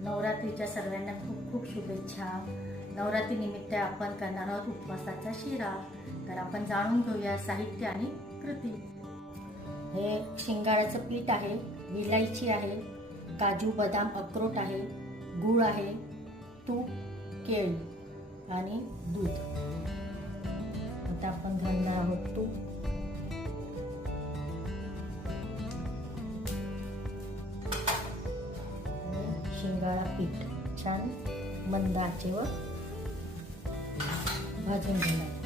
नवरात्रीच्या सर्वांना खूप खूप शुभेच्छा। नवरात्री निमित्त आपण करणार आहोत उपवासाचा शिरा। तर आपण जाणून घेऊया साहित्य आणि कृती। हे शिंगाड्याचं पीठ आहे, विलायची आहे, काजू बदाम अक्रोड आहे, गूळ आहे, तूप, केळी आणि दूध। आता आपण घालणार आहोत तूप। शिंगाडा पीठ छान मंद आचेवर भाजून घेणार।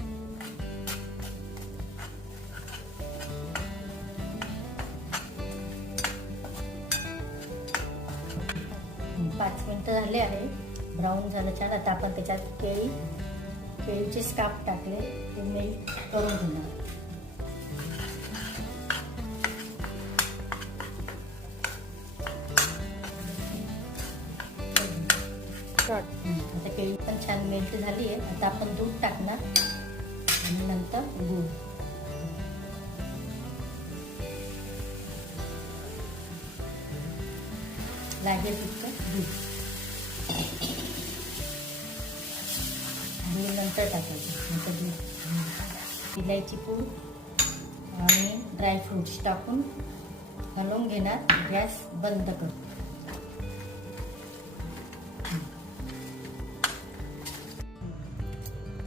पाच मिनिटं झाले आहे, ब्राऊन झालं छान। आता आपण त्याच्यात केळीचे स्काप टाकले, ते मेल्ट करून घेणार। आता केळी पण छान मेल्ट झाली आहे। आता आपण दूध टाकणार आणि नंतर गूळ। लागेल तितकं दूध आणि नंतर टाकायचं। नंतर दूध, इलायची पूड आणि ड्रायफ्रुट्स टाकून हलवून घेणार। गॅस बंद कर।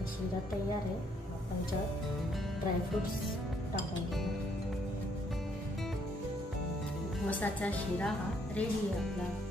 शिरा तयार आहे। आपण ड्रायफ्रुट्स टाकून घेऊ। उपवासाचा शिरा हा रेडी आहे आपला।